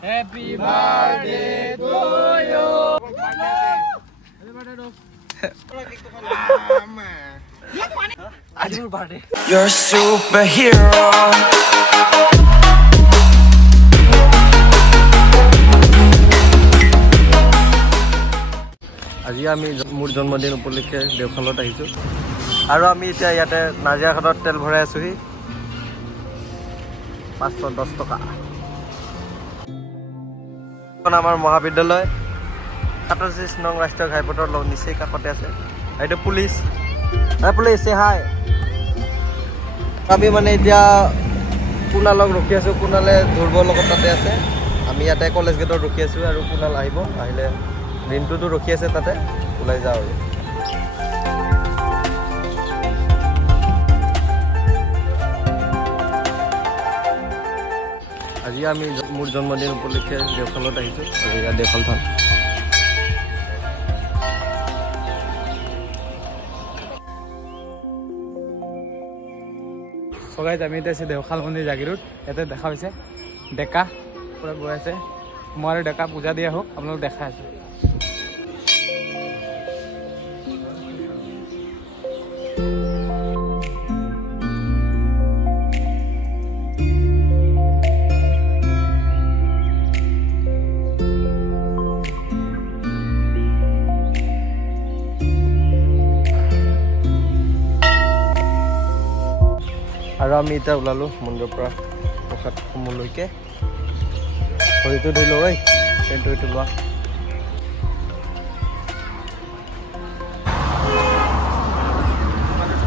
Happy birthday to you. You're a superhero. আজি আমি মোৰ জন্মদিন উপলক্ষে দেওখালত আহিছো আৰু আমি এতিয়া ইয়াতে নাজিয়াঘাটত তেল ভৰাই আছোহি 510 টকা আমাৰ মহাবিদ্যালয় 27 নং ৰাষ্ট্ৰীয় ঘাইপথৰ নিচেই কাষতে আছে এইটো পুলিচ সে হাই আমি মানে এতিয়া কুণালক ৰখি আছো কুণালে ধুৰবৰ লগত তাতে আছে আমি ইয়াতে কলেজ গেটত ৰখি আছো আৰু কুণাল আহিলে দিনটোতো ৰখি আছে তাতে ওলাই যাওঁ আৰু আজি আমি মোৰ জন্মদিন উপলক্ষে দেওখালত আহিছো আৰু দেওখাল থান গাইজ আমি এতিয়া আছি দেওখাল মন্দিৰ জাগিৰোড ইয়াতে দেখা হৈছে ডেকা পুৰা গৈ আছে মই আৰু ডেকা পূজা দিয়া হোক আপোনালোক দেখা আছে আৰু আমি এতিয়া ওলালো মন্দিৰৰ পৰা প্ৰসাদ সমূহলৈকে শৰীৰটো ধুই লওঁ পেণ্টটো এইটো লোৱা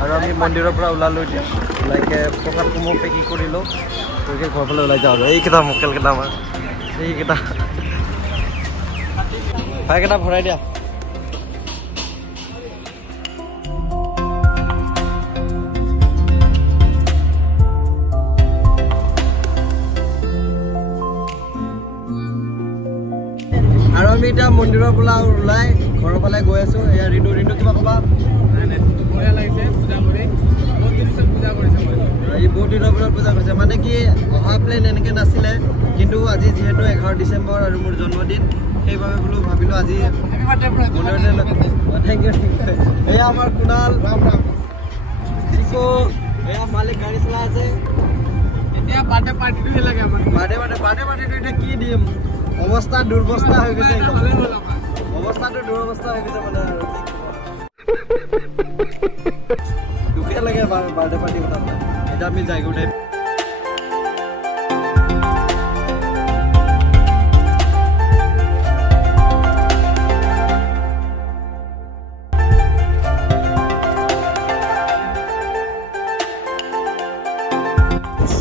আৰু আমি মন্দিৰৰ পৰা ওলালো এতিয়া ওলাইকে প্ৰসাদসমূহ পেকিং কৰি লওঁ গতিকে ঘৰৰ ফালে ওলাই যাওঁ আৰু এইকেইটা মকেলকেইটা আমাৰ এইকেইটা ভাইকেইটা ভৰাই দিয়া আৰু আমি এতিয়া মন্দিৰৰ পৰা ওলাই ঘৰৰ ফালে গৈ আছো এয়া ৰিণু কিবা ক'বা বঢ়িয়া লাগিছে পূজা কৰি বহুত দিনৰ পৰা পূজা কৰিছে মানে কি অহা প্লেন এনেকৈ নাছিলে কিন্তু আজি যিহেতু 11 ডিচেম্বৰ আৰু মোৰ জন্মদিন সেইবাবে বোলো ভাবিলোঁ আজি থেংক ইউ এয়া আমাৰ কুণাল চিকো এয়া মালিক গাড়ী চলাই আছে এতিয়া বাৰ্থডে পাৰ্টিটোহে লাগে আমাক বাৰ্থডে পাৰ্টিটো এতিয়া কি দিম অৱস্থা দুৰ্বস্থা হৈ গৈছে অৱস্থাটো দুৰৱস্থা হৈ গৈছে মানে দুখে লাগে বাৰ্থডে পাৰ্টি কথা এতিয়া আমি যাই গৈ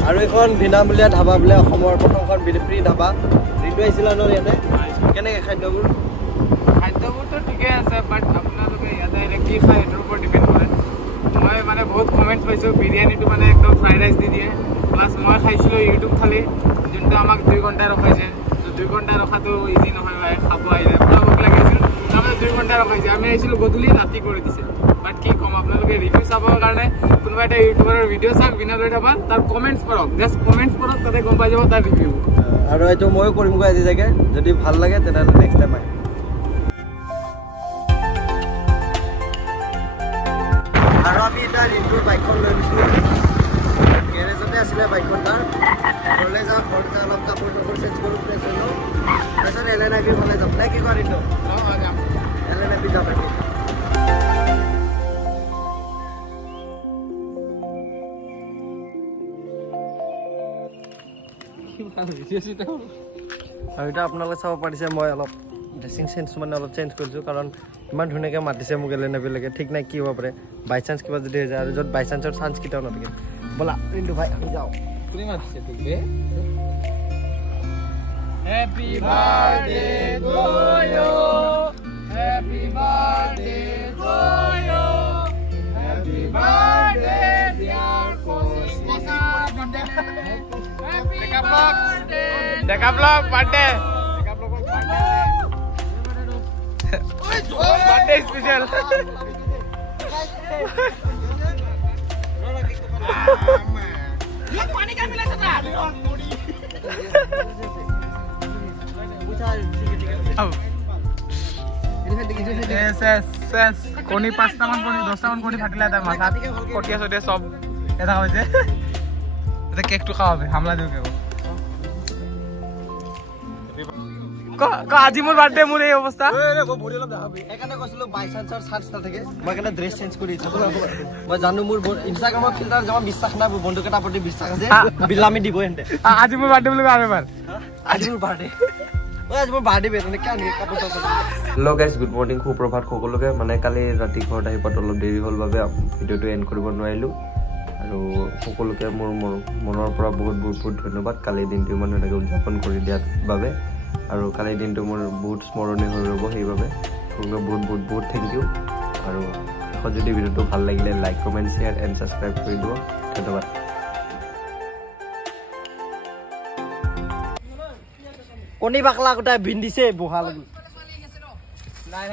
আৰু এখন বিনামূলীয়া ধাবা বোলে অসমৰ প্ৰথমখন ফ্ৰী ধাবা ৰিণু আহিছিলা ন ইয়াতে কেনেকৈ খাদ্যবোৰতো ঠিকেই আছে বাট আপোনালোকে ইয়াতে কি খায় সেইটোৰ ওপৰত ডিপেণ্ড কৰে মই মানে বহুত কমেণ্টছ পাইছোঁ বিৰিয়ানীটো মানে একদম ফ্ৰাইড ৰাইচ দি দিয়ে প্লাছ মই খাইছিলোঁ ইউটিউব থালি যোনটো আমাক 2 ঘণ্টা ৰখাইছে 2 ঘণ্টা ৰখাটো ইজি নহয় ভাই খাব আহিলে পুৰা ভোক লাগিছিল তাৰমানে 2 ঘণ্টা ৰখাইছে আমি আহিছিলোঁ গধূলি ৰাতি কৰি দিছে বাট কি ক'ম আপোনালোকে ৰিভিউ চাবৰ কাৰণে কোনোবা এটা ইউটিউবাৰৰ ভিডিঅ' চাওক বিনামূলীয়া ধাবা তাৰ কমেণ্টছ কৰক জাষ্ট কমেণ্টছ কৰক তাতে গম পাই যাব তাৰ ৰিভিউ আৰু এইটো ময়ো কৰিমগৈ আজি জেগে যদি ভাল লাগে তেনেহ'লে নেক্সট টাইম আহিম আৰু আমি এতিয়া ৰিণুৰ বাইকখন লৈ গৈছোঁ গেৰেজতে আছিলে বাইকখন তাৰ ঘৰলৈ যাওঁ অলপ কাপোৰ চেঞ্জ কৰোঁ ফ্ৰেছ হৈ লওঁ তাৰপিছত LNIB ফালে যাম নে কি কয় ৰিণু LNIB যাম আৰু এতিয়া আপোনালোকে চাব পাৰিছে মই অলপ ড্ৰেছিং চেঞ্জ মানে অলপ চেঞ্জ কৰিছোঁ কাৰণ ইমান ধুনীয়াকৈ মাতিছে মোক LNIB ঠিক নাই কি হ'ব পাৰে বাই চান্স কিবা যদি হৈ যায় আৰু য'ত বাই চান্সৰ চান্স কেতিয়াও নাথাকে ব'লা ৰিণু ভাই আমি যাওঁ কোনে মাতিছে তোক বে happy birthday to you happy birthday to you happy birthday dear Deka vlog birthday. Birthday special. কণী 5টামান কণী 10টামান কণী থাকিলে তাৰ মাথাত কটিয়া চটিয়া চব এটা হৈছে এতিয়া কেকটো খাওঁবে হামলা দিওঁ কেক আজি মোৰ বাৰ্থডে মোৰ এই অৱস্থা সেইকাৰণে কৈছিলো বাই চান্সৰ চান্স নাথাকে মই কাৰণে ড্ৰেছ চেঞ্জ কৰি মই জানো মোৰ ইনষ্টাগ্ৰামৰ ফিল্টাৰ জমা বিশ্বাস নাই বন্ধুকেইটাৰ প্ৰতি বিশ্বাস আছে বিলামি দিব এন্তে আজি মোৰ বাৰ্থডে বুলি আৰু এবাৰ আজি মোৰ বাৰ্থডে আজি মোৰ বাৰ্থডে বেটনে কেন কাপোৰ হেল্ল' গাইজ গুড মৰ্ণিং সুপ্ৰভাত সকলোকে মানে কালি ৰাতি ঘৰত আহি পাত অলপ দেৰি হ'ল বাবে ভিডিঅ'টো এণ্ড কৰিব নোৱাৰিলোঁ আৰু সকলোকে মোৰ মনৰ পৰা বহুত বহুত বহুত ধন্যবাদ কালিৰ দিনটো ইমান ধুনীয়াকৈ উদযাপন কৰি দিয়াৰ বাবে আৰু কালিৰ দিনটো মোৰ বহুত স্মৰণীয় হৈ ৰ'ব সেইবাবে সকলোকে বহুত বহুত বহুত থেংক ইউ আৰু শেষত যদি ভিডিঅ'টো ভাল লাগিলে like comment share and subscribe কৰি দিব ধন্যবাদ কণী বাকলা গোটাই ভিন্দিছে বহা লাগি নাই